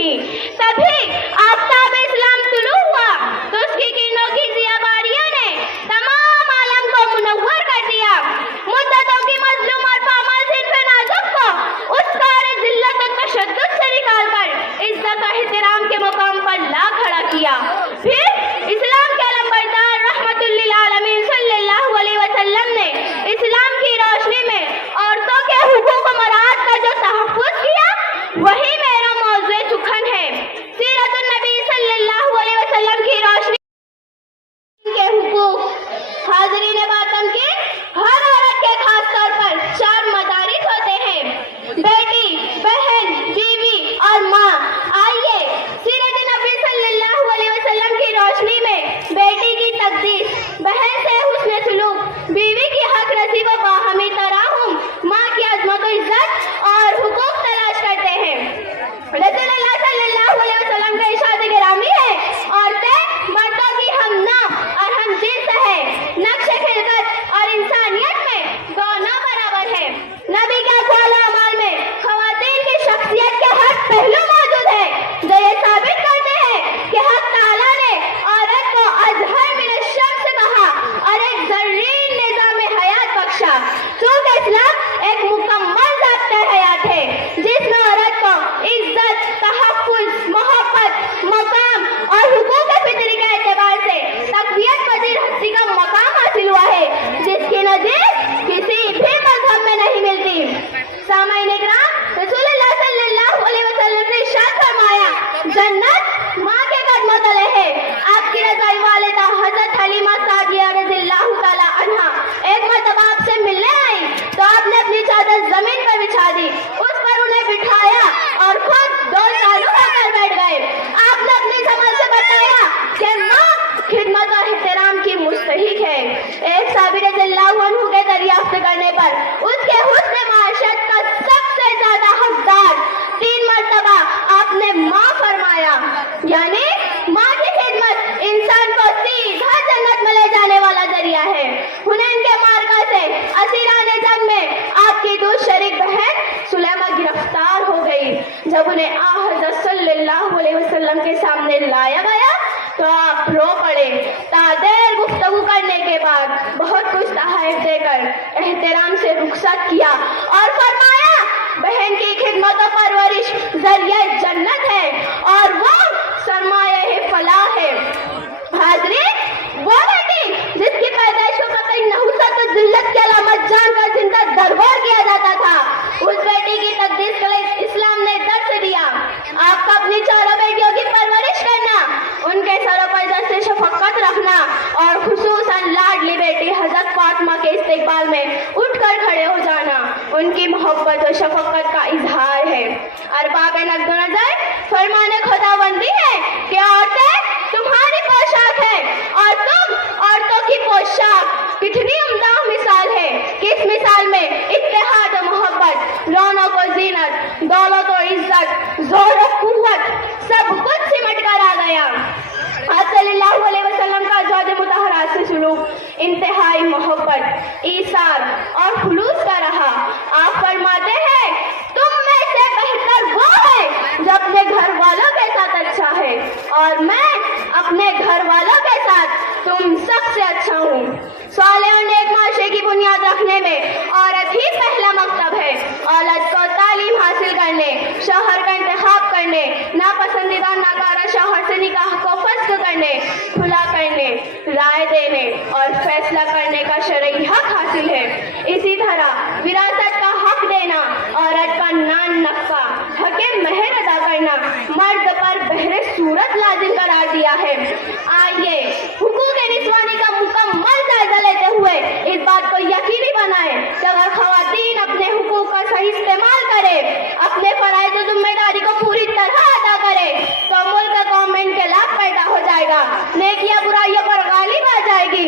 थी। तभी आफताब इस्लाम तुलू हुआ तो उसकी किरणों की ज़ियाबारियों ने तमाम आलम को मुनव्वर कर दिया। मुद्दतों की मजलूम और पामाल सिर्फ नाजुक को उस कार जिल्लत और तशद्दुद से निकाल कर इज्जत और एहतराम के मुकाम पर ला खड़ा किया। फिर इस्लाम के अलमबरदार रहमतुल लिल आलमीन सल्लल्लाहु अलैहि वसल्लम ने इस्लाम की रोशनी में औरतों के हुकूक व मराद का जो तहफ़्फ़ुज़ किया वही मेरा मौज़ूए सुखन है। सीरतुन नबी सल्लल्लाहु अलैहि वसल्लम की रोशनी के हुकूक हाज़रीन बातम के हर औरत के खास तौर पर 4 मदारिज होते हैं: बेटी, बहन, बीवी और माँ। आइए सीरत नबी सल्लल्लाहु अलैहि वसल्लम की रोशनी में बेटी की तक़दीस, बहन से हुस्न सुलूक, बीवी की हक रसी व बाहमी तराहुम, माँ की अज़मत व इज़्ज़त और हुकूक तलाश करते हैं। रसूलुल्लाह सल्लल्लाहु अलैहि वसल्लम का इरशाद गिरामी है, औरतें मर्दों की हमनाम और हमजिन्स है, नक्श खिलकत और इंसानियत में दोनों बराबर है। नबी के अक़वाल और अमाल में ख़वातीन की शख्सियत के हर पहलू मौजूद है जो ये साबित करते हैं कि हक़ ताला ने औरत को अज़हर मिन अश-शम्स कहा और एक ज़र्रीन निज़ाम हयात बख्शा। चूँकि इस्लाम एक मुकम्मल ज़ाब्ता हयात है जिसमें औरत को इज़्ज़त, तहफ़्फ़ुज़, मोहब्बत, मकाम और हुकूक फितरी के एतबार से तक़वियत पज़ीर हस्ती का मकाम हासिल हुआ है जिसकी नज़ीर किसी भी मज़हब में नहीं मिलती। सामाईन इकराम, रसूलुल्लाह सल्लल्लाहु अलैहि वसल्लम ने इरशाद फरमाया, जन्नत माँ के कदमों तले है। आपकी रज़ाई वालिदा हज़रत हलीमा सादिया रज़ियल्लाहु ताला अन्हा एक मरतबा आपसे मिलने आई तो आपने अपनी चादर जमीन पर बिछा दी, उस पर उन्हें बिठाया और खुद 2 सालों होकर बैठ गए। आपने अपनी समझ से बताया कि माँ खिदमत और एहतराम की मुस्तहिक है। एक साबिर रज़ियल्लाहु अन्हु के दरियाफ्त करने पर उसके हुस्न माशरत का सबसे ज्यादा हकदार 3 मरतबा आपने माँ फरमाया, यानी माँ की खिदमत इंसान को सीधा जन्नत में ले जाने वाला जरिया है। हुनैन के मार्का से असीराने जंग में आपकी दूसरी शरीक बहन सुलैमा गिरफ्तार हो गई। जब उन्हें हज़रत सल्लल्लाहु अलैहि वसल्लम के सामने लाया गया तो आप रो पड़े। तादेर गुफ्तगू करने के बाद बहुत कुछ तहफ़्फ़ुज़ देकर एहतराम से रुखसत किया और फरमाया, बहन की खिदमत और परवरिश जरिए जन्नत है और वो सरमाए फलाह है। हाज़रीन, वो बेटी जिसकी पैदाइश को कतई नहुसत और जिल्लत की अलामत जानकर जिंदा दरबार किया जाता था, उस बेटी की तक़दीस के लिए इस्लाम ने दर्स दिया। आपका अपनी 4 बेटियों की परवरिश करना, उनके सरों पर दस्ते शफ़क़त रखना और खुसूसन लाडली बेटी हज़रत फातिमा के इस्तिक़बाल में उठकर खड़े हो जाना उनकी मोहब्बत और शफ़क़त का इजहार है। अरबाब नक़्द नज़र फरमाने खुदाबंदी है कि औरतें तुम्हारी पोशाक है और तुम औरतों की पोशाक। कितनी उम्दा मिसाल है कि इस मिसाल में इत्तेहाद और मोहब्बत, रौनक और जीनत, दौलत और इज्जत, जोर और कुव्वत सब कुछ सिमट कर आ गया। आप सल्लल्लाहु अलैहि वसल्लम का अज़वाज मुतहहरात से सुलूक इंतहाई मोहब्बत, ईसार और खुलूस का रहा। आप फरमाते हैं, तुम में से बेहतर वो है जो अपने घर वालों के साथ अच्छा है और मैं अपने घर वालों के साथ तुम सबसे अच्छा हूँ। सालेह और नेक माशरे की बुनियाद रखने में औरत ही पहला मकतब है। औरत को तालीम हासिल करने, शौहर का इंतखाब करने, नापसंदीदा नाकारा शौहर से निकाह को फस्ख करने, खुला करने, राय देने और फैसला करने का शरई हक हासिल है। इसी तरह विरासत का हक देना, औरत का नान नफ़का, हक़े महर अदा करना मर्द पर बहरे सूरत लाजिम करार दिया है। आइए हुकूक निस्वानी का मुकम्मल जायजा लेते हुए इस बात को यकीनी बनाएं कि अगर ख़वातीन अपने हुकूक का सही इस्तेमाल करें, अपने फ़राइज़ और ज़िम्मेदारी को पूरी तरह अदा करें तो मुल्क कौम में इनक़िलाब पैदा हो जाएगा, नेकियां बुराइयों पर गालिब आ जाएगी।